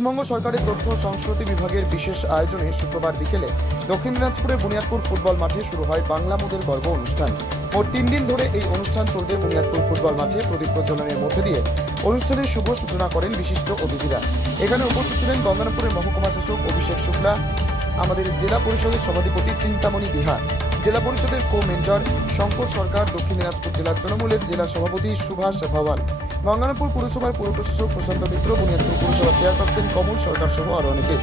পশ্চিমবঙ্গ সরকারের তথ্য সংস্কৃতি বিভাগের বিশেষ আয়োজনে শুক্রবার বিকেলে দক্ষিণ দিনাজপুরের বুনিয়াদপুর ফুটবল মাঠে শুরু হয় বাংলা মোদের গর্ব অনুষ্ঠান। মোট তিন দিন ধরে এই অনুষ্ঠান চলবে বুনিয়াদপুর ফুটবল মাঠে। প্রদীপ প্রজ্বলনের মধ্যে দিয়ে অনুষ্ঠানের শুভ সূচনা করেন বিশিষ্ট অতিথিরা। এখানে উপস্থিত ছিলেন গঙ্গারামপুরের মহকুমা শাসক অভিষেক শুক্লা, আমাদের জেলা পরিষদের সভাধিপতি চিন্তামণি বিহার। জেলা পরিষদের কো মেন্টর শঙ্কর সরকার, দক্ষিণ দিনাজপুর জেলা তৃণমূলের জেলা সভাপতি সুভাষ ভাওয়াল গঙ্গারামপুর পুরসভার পুর প্রশাসক প্রশান্ত মিত্র, বুনিয়াদপুর পুরসভার চেয়ারপারসন কমল সরকার সহ আরও অনেকে।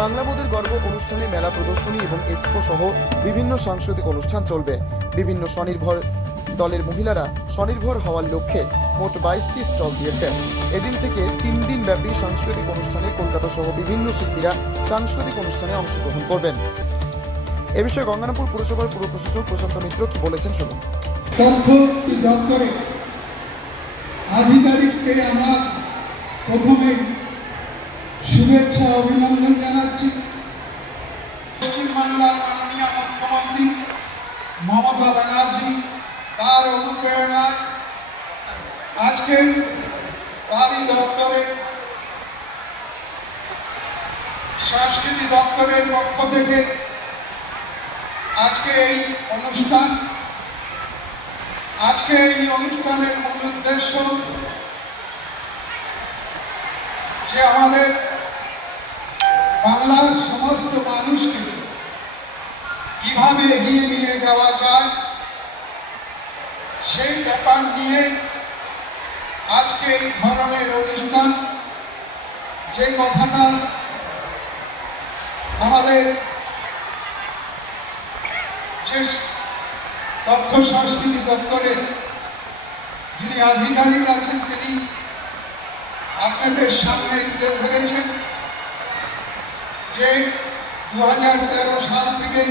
বাংলা গর্ব অনুষ্ঠানে মেলা প্রদর্শনী এবং এক্সপো সহ বিভিন্ন সাংস্কৃতিক অনুষ্ঠান চলবে। বিভিন্ন স্বনির্ভর দলের মহিলারা স্বনির্ভর হওয়ার লক্ষ্যে মোট বাইশটি স্টল দিয়েছে। এদিন থেকে তিন দিন ব্যাপী সাংস্কৃতিক অনুষ্ঠানে কলকাতা সহ বিভিন্ন শিল্পীরা সাংস্কৃতিক অনুষ্ঠানে অংশগ্রহণ করবেন। এ বিষয়ে গঙ্গারামপুর পুরসভার পুর প্রশাসক প্রশান্ত মিত্র কি বলেছেন শুনুন। দপ্তরে আধিকারিককে আমার প্রথমে শুভেচ্ছা অভিনন্দন জানাচ্ছি। পশ্চিমবাংলার মাননীয় মুখ্যমন্ত্রী মমতা ব্যানার্জি, তার অনুপ্রেরণায় আজকে তারই দপ্তরে, সংস্কৃতি দপ্তরের পক্ষ থেকে আজকে এই অনুষ্ঠান, আজকে এই অনুষ্ঠানের মূল উদ্দেশ্য যে আমাদের বাংলার সমস্ত মানুষকে কীভাবে এগিয়ে নিয়ে যাওয়া যায়, সেই ব্যাপার নিয়ে আজকে এই ধরনের অনুষ্ঠান, যে কথাটা আমাদের যে তথ্য সংস্কৃতি দপ্তরের যিনি আধিকারিক আছেন তিনি আপনাদের সামনে তুলে ধরেছেন যে দু সাল থেকে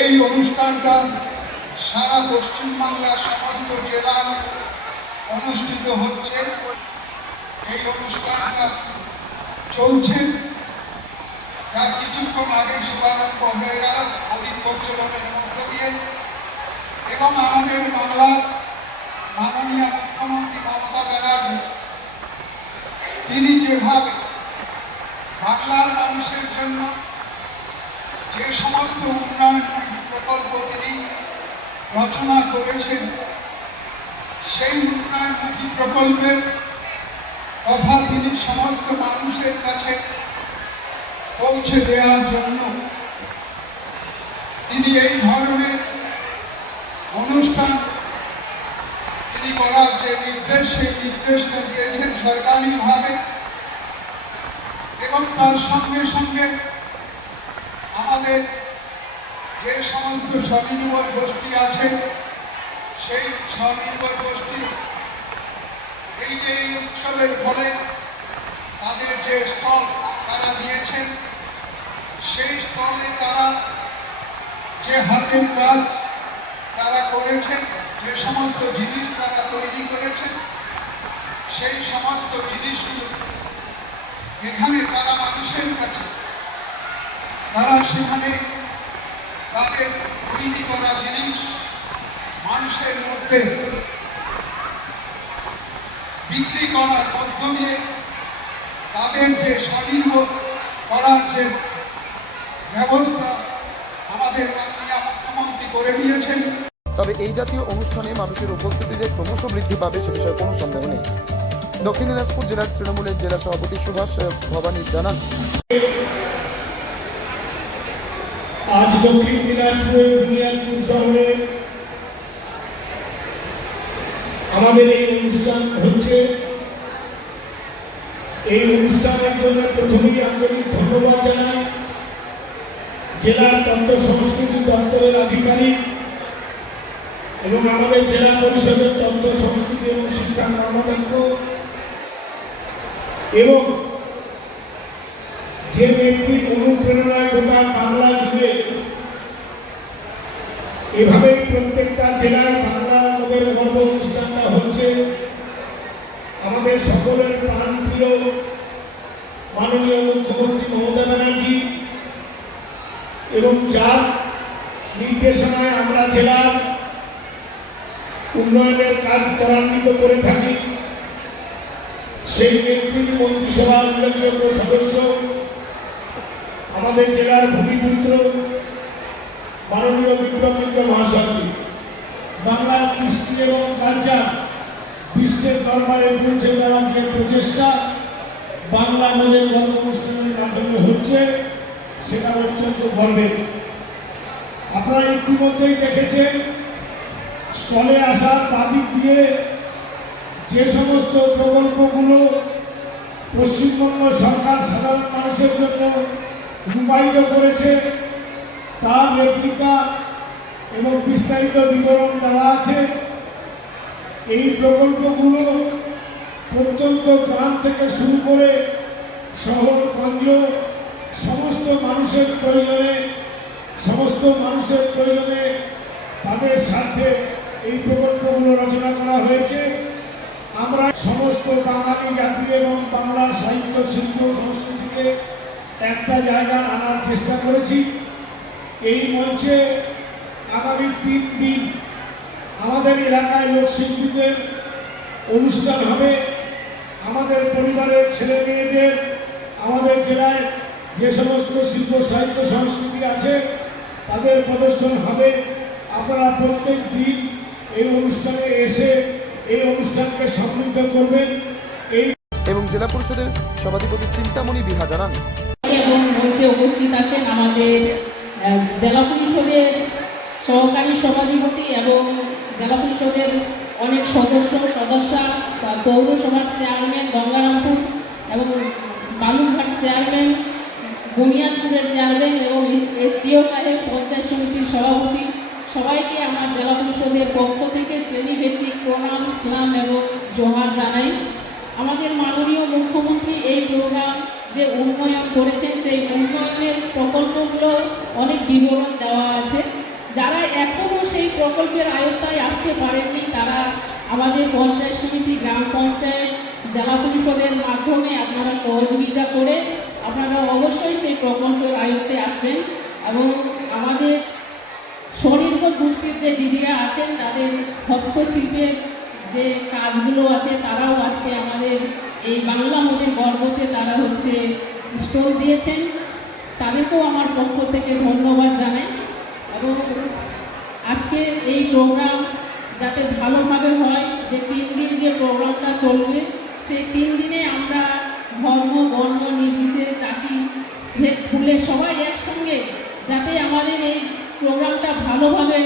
এই অনুষ্ঠানটা সারা পশ্চিমবাংলার সমস্ত জেলার অনুষ্ঠিত হচ্ছে। এই অনুষ্ঠানটা চলছে। যার কিছুক্ষণ আগে শুভারম্ভ হয়ে গেল প্রদীপ প্রজ্বলনের মধ্য দিয়ে এবং আমাদের বাংলার মাননীয় মুখ্যমন্ত্রী মমতা ব্যানার্জি, তিনি যেভাবে বাংলার মানুষের জন্য যে সমস্ত উন্নয়নমুখী প্রকল্প তিনি রচনা করেছেন, সেই উন্নয়নমুখী প্রকল্পের কথা তিনি সমস্ত মানুষের কাছে পৌঁছে দেওয়ার জন্য তিনি এই ধরনের অনুষ্ঠান তিনি করার যে নির্দেশ, সেই নির্দেশটা দিয়েছেন সরকারিভাবে। এবং তার সঙ্গে সঙ্গে আমাদের যে সমস্ত স্বনির্ভর গোষ্ঠী আছে, সেই স্বনির্ভর গোষ্ঠী এই যে এই উৎসবের ফলে তাদের যে স্টল তারা দিয়েছেন সেই স্টলে তারা যে হাতের কাজ তারা করেছেন, যে সমস্ত জিনিস তারা তৈরি করেছেন, সেই সমস্ত জিনিসগুলো এখানে তারা মানুষের কাছে, তারা সেখানে তাদের তৈরি করা জিনিস মানুষের মধ্যে বিক্রি করার মধ্য দিয়ে তাদের যে স্বনির্ভর করার যে ব্যবস্থা আমাদের মুখ্যমন্ত্রী করে দিয়েছেন। তবে এই জাতীয় অনুষ্ঠানে মানুষের উপস্থিতি যে ক্রমশ বৃদ্ধি পাবে সে বিষয়ে কোনো সন্দেহ নেই। দক্ষিণ দিনাজপুর জেলার তৃণমূলের জেলা সভাপতি সুভাষ ভবানী জানান আজ দক্ষিণ দিনাজপুরের বুনিয়াদপুর শহরে আমাদের এই অনুষ্ঠান হচ্ছে। এই অনুষ্ঠানের জন্য প্রথমেই আন্তরিক ধন্যবাদ জানাই। জেলার তন্ত্র সংস্কৃতি দপ্তরের আধিকারিক এবং আমাদের জেলা পরিষদের তন্ত্র সংস্কৃতি এবং শিক্ষা কর্মদক্ষ এবং যে ব্যক্তির অনুপ্রেরণায় গোটা বাংলা জুড়ে এভাবেই প্রত্যেকটা জেলায় বাংলা আমাদের গর্ব অনুষ্ঠানটা হচ্ছে আমাদের সকলের প্রাণপ্রিয় মাননীয় মুখ্যমন্ত্রী মমতা ব্যানার্জি। এবং যার নির্দেশনায় আমরা জেলার উন্নয়নের কাজ ত্বরান্বিত করে থাকি, সেই নেতৃত্ব মন্ত্রিসভা উল্লেখযোগ্য সদস্য আমাদের জেলার ভূমিপুত্র, মাননীয় বিক্রম মিত্র মহাশয়কে। বাংলার কৃষ্টি এবং কালচার বিশ্বের দরবারে পৌঁছে দেওয়ার যে প্রচেষ্টা, বাংলা আমাদের গর্ব অনুষ্ঠানের মাধ্যমে হচ্ছে সেটা অত্যন্ত গর্বের। আপনারা ইতিমধ্যেই দেখেছেন, স্টলে আসা তারিখ দিয়ে যে সমস্ত প্রকল্পগুলো পশ্চিমবঙ্গ সরকার সাধারণ মানুষের জন্য রূপায়িত করেছে, তার রেপ্লিকা এবং বিস্তারিত বিবরণ দেওয়া আছে। এই প্রকল্পগুলো প্রত্যন্ত গ্রাম থেকে শুরু করে শহর, গঞ্জ সমস্ত মানুষের প্রয়োজনে, সমস্ত মানুষের প্রয়োজনে তাদের সাথে এই প্রকল্পগুলো রচনা করা হয়েছে। আমরা সমস্ত বাঙালি জাতি এবং বাংলার সাহিত্য, শিল্প, সংস্কৃতিকে একটা জায়গায় আনার চেষ্টা করেছি। এই মঞ্চে আগামী তিন দিন আমাদের এলাকায় লোকশিল্পীদের অনুষ্ঠান হবে। আমাদের পরিবারের ছেলে মেয়েদের আমাদের জেলায় যে সমস্ত শিল্প সাহিত্য সংস্কৃতি আছে তাদের প্রদর্শন হবে। আপনারা প্রত্যেক দিন এই অনুষ্ঠানে এসে এই অনুষ্ঠানকে সমৃদ্ধ করবেন। এই এবং জেলা পরিষদের সভাধিপতি চিন্তামণি বিহা জানান। এবং মঞ্চে উপস্থিত আছেন আমাদের জেলা পরিষদের সহকারী সভাধিপতি এবং জেলা পরিষদের অনেক সদস্য সদস্যা বা পৌরসভার চেয়ারম্যান গঙ্গারামপুর এবং বালুরঘাট চেয়ারম্যান বুনিয়াদপুরের চেয়ারম্যান এবং এসডিও সাহেব, পঞ্চায়েত সমিতির সভাপতি, সবাইকে আমার জেলা পরিষদের পক্ষ থেকে শ্রেণীভিত্তিক প্রণাম ইসলাম এবং জোহার জানাই। আমাদের মাননীয় মুখ্যমন্ত্রী এই প্রোগ্রাম যে উন্নয়ন করেছেন, সেই উন্নয়নের প্রকল্পগুলো অনেক বিবরণ দেওয়া আছে। যারা এখনও সেই প্রকল্পের আয়ত্তায় আসতে পারেননি, তারা আমাদের পঞ্চায়েত সমিতি, গ্রাম পঞ্চায়েত, জেলা পরিষদের মাধ্যমে আপনারা সহযোগিতা করে আপনারা অবশ্যই সেই প্রকল্পের আয়ত্তে আসবেন এবং আমাদের স্বনির্ভর গোষ্ঠীর যে দিদিরা আছেন, তাদের হস্তশিল্পের যে কাজগুলো আছে, তারাও আজকে আমাদের এই বাংলা মোদের গর্বতে তারা হচ্ছে স্টল দিয়েছেন। তাদেরকেও আমার পক্ষ থেকে ধন্যবাদ জানাই এবং আজকে এই প্রোগ্রাম যাতে ভালোভাবে হয়, যে তিন দিন যে প্রোগ্রামটা চলবে, সেই তিন দিনে আমরা ধর্ম, বর্ণ, নির্বিশেষে জাতি, ভেদ, ভুলে সবাই একসঙ্গে যাতে আমাদের এই প্রোগ্রামটা ভালোভাবে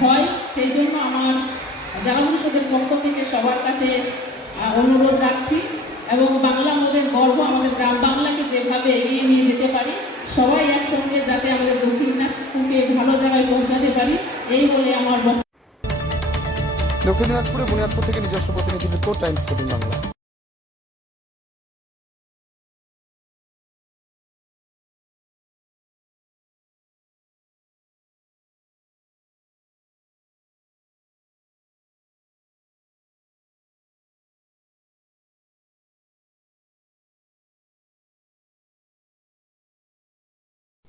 হয়, সেই জন্য আমার জেলা পরিষদের পক্ষ থেকে সবার কাছে অনুরোধ রাখছি। এবং বাংলা আমাদের গর্ব, আমাদের গ্রাম বাংলাকে যেভাবে এগিয়ে নিয়ে যেতে পারি, সবাই একসঙ্গে যাতে আমাদের দক্ষিণ দিনাজপুরকে ভালো জায়গায় পৌঁছাতে পারি, এই বলে আমার দক্ষিণ দিনাজপুরে বুনিয়াদপুর থেকে নিজস্ব প্রতিনিধি রিপোর্ট, টাইমস ফোর্টিন বাংলা।